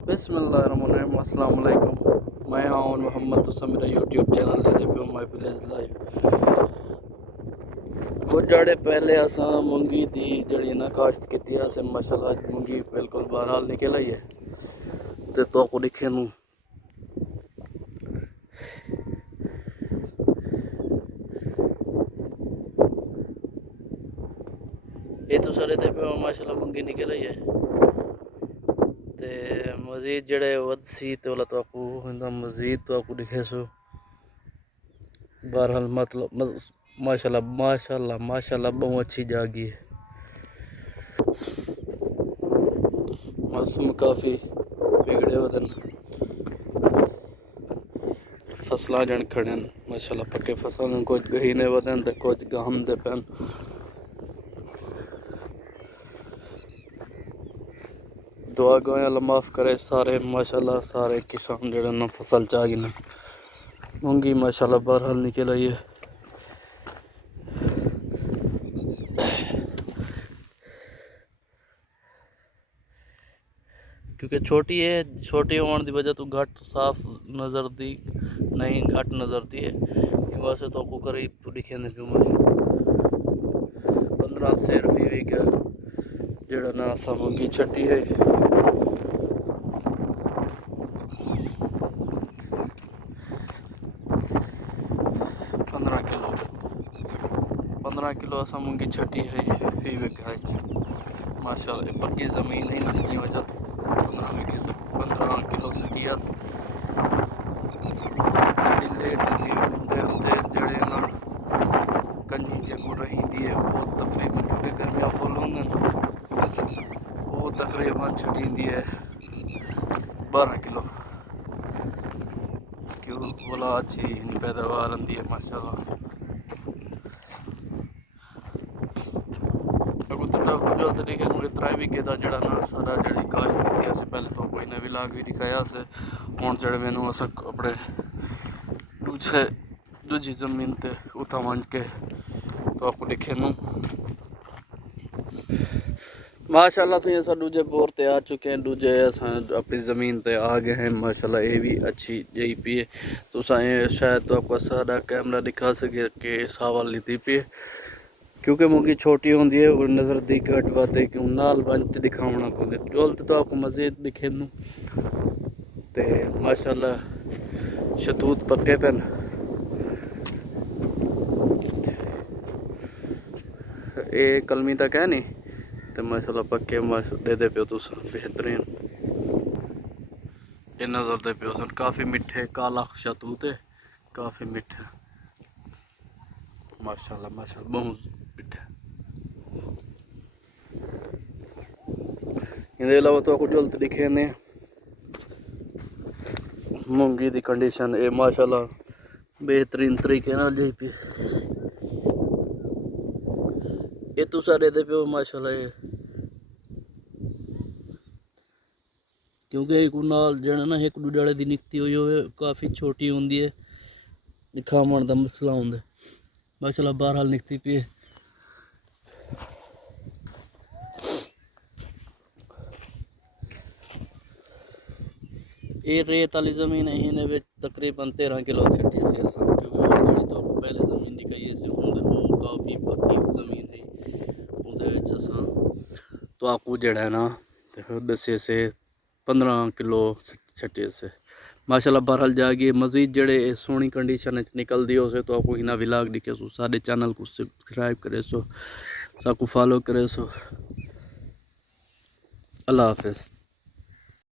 बिस्मिल्लाहिर्रहमानिर्रहीम, अस्सलाम वालेकुम। मैं हाँ और मोहम्मद तुसा मेरा यूट्यूब चैनल दे पे माय विलेज लाइफ। कुछ जड़े पहले असां मुंगी दी जड़ी ना काश्त की असें माशाल्लाह मुंगी बिल्कुल बहरहाल निकल आई है ते तो को दिखे नू ये तो सारे दे पे माशाल्लाह मुंगी निकल आई है ते मजीद जड़े वध सी ते वाला तो मजीद तो दिखे सो बहरहाल मतलब माशाल्लाह माशाल्लाह माशाल्लाह बहुत अच्छी जागी है। मौसम काफ़ी बिगड़े वदन फसलां जन खड़े माशाल्लाह पक्के फसल कुछ गहीने वदन ते कुछ गाम दे पैन। दुआ गो अल्लाह माफ़ करे सारे माशाल्लाह सारे किसान जड़े ना फसल चा गए ना मूंगी माशाल्लाह बहरहाल निकल आई है। क्योंकि छोटी है छोटी होने की वजह तो घट साफ नज़र दी नहीं घट नज़र दी है वैसे तो आपको करीब तो दिखे ने क्यों 15 से रुपये का जड़ा ना असा मूंगी छटी है। 15 किलो असा मूंगी छटी है फी विघा माशाल्लाह पक्की ज़मीन है ना की वजह तो 15 किलो छटी लेट जड़े ना कंजी जो रही है वो तकरीबन क्योंकि गर्मियाँ फुल होंगे वो तकरीबन छटी है 12 किलो क्यों बोला अच्छी पैदावार आती है माशाल्लाह। जो तरीके त्रै बीघे का जड़ा ना सारा जड़ी काश्त की पहले तो कोई ने विलाग भी दिखाया से हूँ जड़े मैनू अस अपने दूजी जमीन ते उतना मंज के तो आपको दिखे नू माशाल्लाह तो अस दूजे बोर ते आ चुके हैं दूजे अस अपनी ज़मीन ते आ गए हैं माशाल्लाह ये भी अच्छी जई पी है तो शायद तो आपको सारा कैमरा दिखा सके कि सावल लीती पी है क्योंकि मूंगी छोटी होती है और नज़र दी घट बात है क्यों नाल बनते दिखावना पौधे जोलते तो आपको मज़ीद दिखे नू ते माशाल्लाह शतूत पक्के पेन ये कलमी तक है नी तो माशाल्लाह पक्के दे दे पे तुस बेहतरीन ये नज़र दे पे काफ़ी मिठे काला शतूत है काफ़ी मिठे माशाल्लाह माशाल्लाह बहुत मिठे। इनके अलावा तो आपको जल्द दिखे ने मूंगी की कंडीशन ये माशाल्लाह बेहतरीन तरीके नाल जाई पी ये तो सारे दे पे माशाल्लाह ये क्योंकि एक नाल जन ना एक दूजे की निकती हुई हो काफ़ी छोटी होंगी है खावन का मसला होंगे माशाल्लाह बहरहाल निकती पी है। ये रेत वाली जमीन है इन्हें तकरीबन 13 किलो छटी सी क्योंकि तो पहले जमीन दिखाई सी वो काफ़ी पक्की जमीन है तो आपको जड़ा है ना दसे से 15 किलो छटे से माशाल्लाह बहरहाल जागी मजीद जड़े सोहनी कंडीशन निकल दी हो से तो आपको इना विलाग दिखे सो सारे चैनल को सब्सक्राइब करे सो साकू फॉलो करे सो। अल्लाह हाफिज़।